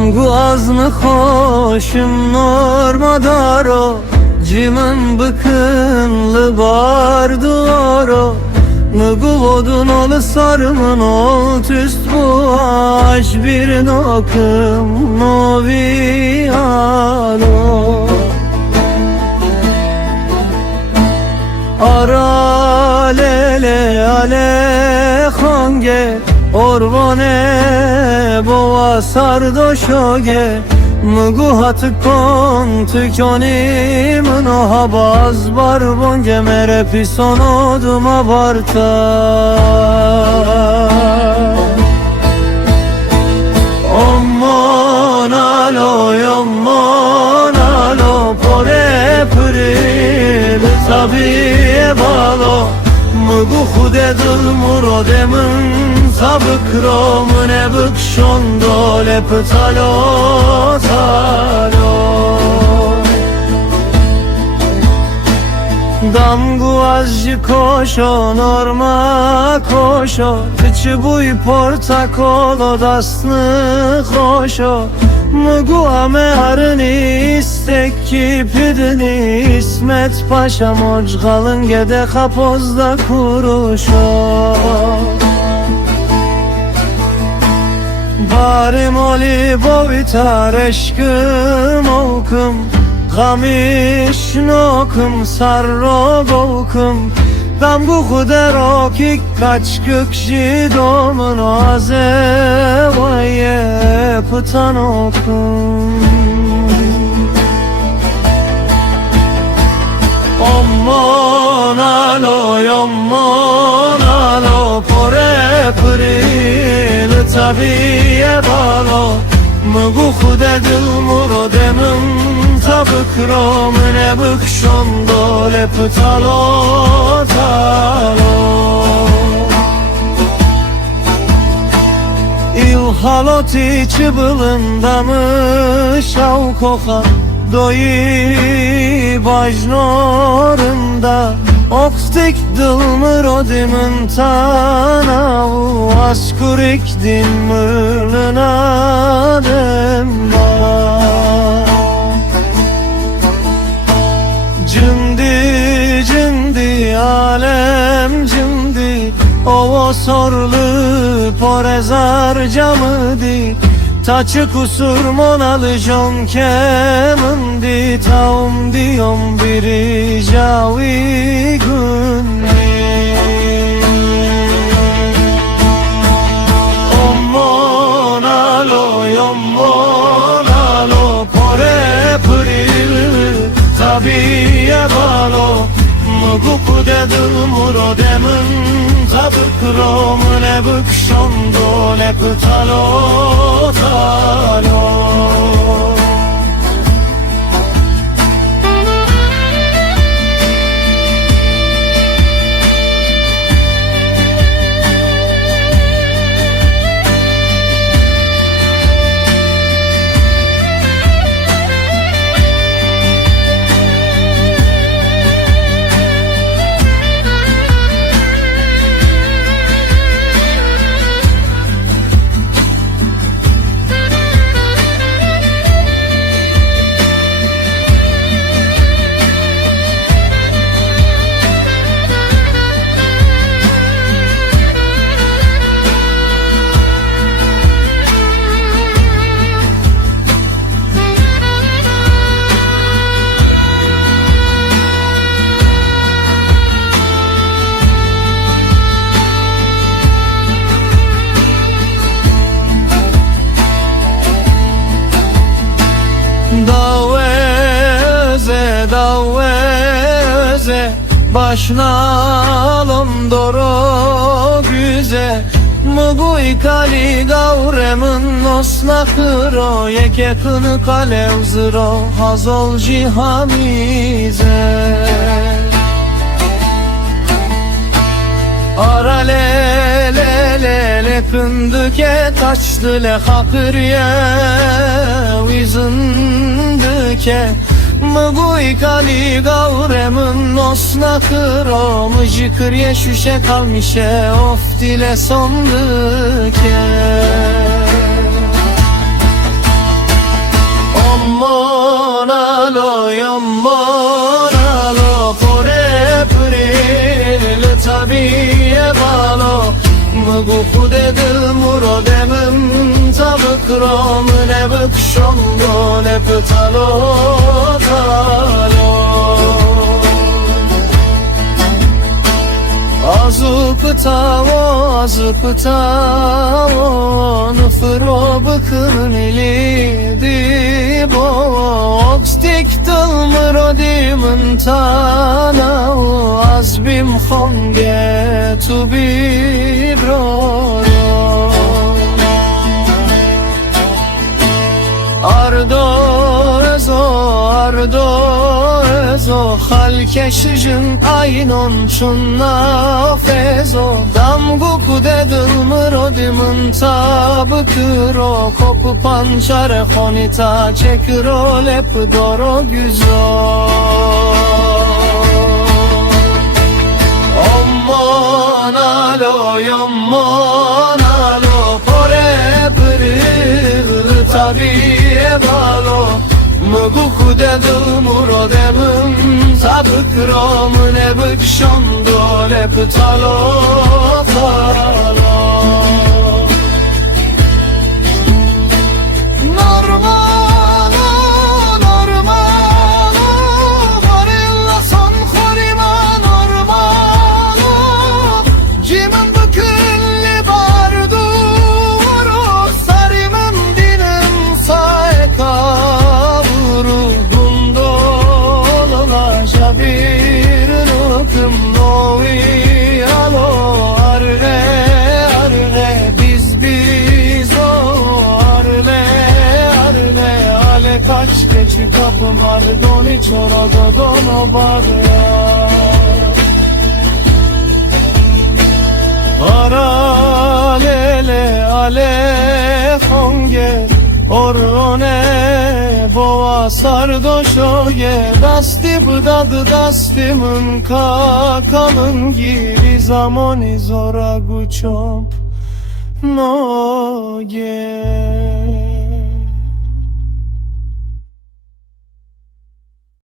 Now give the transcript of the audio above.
Damgu azmı hoşum normadaro Cimin bıkınlı bardu oro Nugu vodun olu sarımın ol tüst bu aş bir nokum novi alo Ara lele ale hange Orvane bova sardo şoge Mugu hatı kon tükonimin o habaz barbonge mere pisono duma barta Ommon alo pore pril tabiye balo Mugu xude dil murodemin Sabık romune bık şondo lep talo Damgu azji koşo norma koşo Tıçı buy portakolo dasnı hoşo Mugu ame arını istek kipidini İsmet Paşa mocgalın gede kapozda kuruşo Barim oli bovitar eşkım okum Gamiş nokum sarro bokum Damgu xude ki kaç kükşi domun Aze vaye pıtan okum Ommon alo pore pril tabiye balo Mugu xude dil murodemim Tabık romune bık şondo lep talo İlhaloti çıbılında mı şavkoha Doyi bajnorunda Okstik dılmır odimin tanavu Askurik din mırlına demba Cindi alem cindi Ovo sorlu porezar camıdi Taçı kusur monalı jon kemindi Taum diyom biri javi günni Ommon alo pore pril tabiye balo Mugu kude dil murodemin Tabık romune bık şondo lep talo Daveze başnalım doro güze Mugu ikali gavremin nosnakıro Yeke kını kalevzıro hazol cihamize Ara le kındıke taçlı le hakırye Vizındıke Mugu ikali gavremin nosnakıro Mıcıkır ye şüşe kalmışe of dile sondıke Mgu kudedil murodemim tabıkrom ne bıkşondo ne pıtalo talo azı pıtavo nıfıro bıkın ili dibo okstik dılmıro dimın tanao azbim khonge tu bibro ardo ezo halkeşjin aynon çunna fezo damgu kudedil mırodimin tabıkıro kopu pançare khonita çekiro lep doro güzo Aman alo pore pırıl tabiye balo Mgu kudedil murodemim tabıkrom ne bıkşondo lep talo talo Kaç geçi kapım ardoni çorada dono barya Aralele ale honge orone bova sardo şoge dasti bıdadı dastimin kakalın giri zamoni zora guçom noge